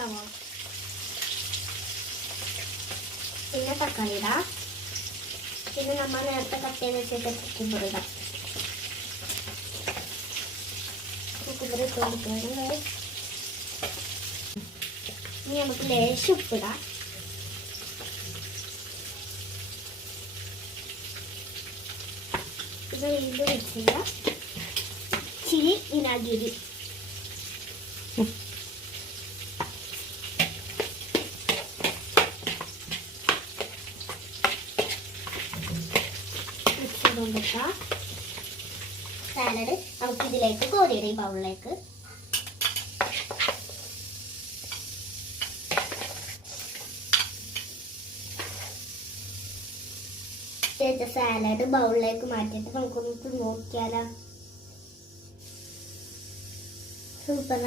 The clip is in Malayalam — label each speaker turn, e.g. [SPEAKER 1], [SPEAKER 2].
[SPEAKER 1] സവാള പിന്നെ തക്കാളി ഇടാം പിന്നെ നമ്മൾ നേരത്തെ കട്ട് ചെയ്ത് വെച്ചിട്ട് കുക്കുമ്പർ ഇടാം. കുക്കുമ്പർ ഇട്ട് കൊടുക്കുന്നത് ഇനി നമുക്ക് ലേശം ഉപ്പിടാം. ഇത് വീണ്ടും മിക്സ് ചിരി വിനാഗിരി. മിക്സ് സാലഡ് നമുക്ക് ഇതിലേക്ക് കോരിയിടാം ഈ ബൗളിലേക്ക് സാലഡ് ബൗളിലേക്ക് മാറ്റിയിട്ട് നമുക്കൊന്ന് നോക്കിയാലോ. സൂപ്പർ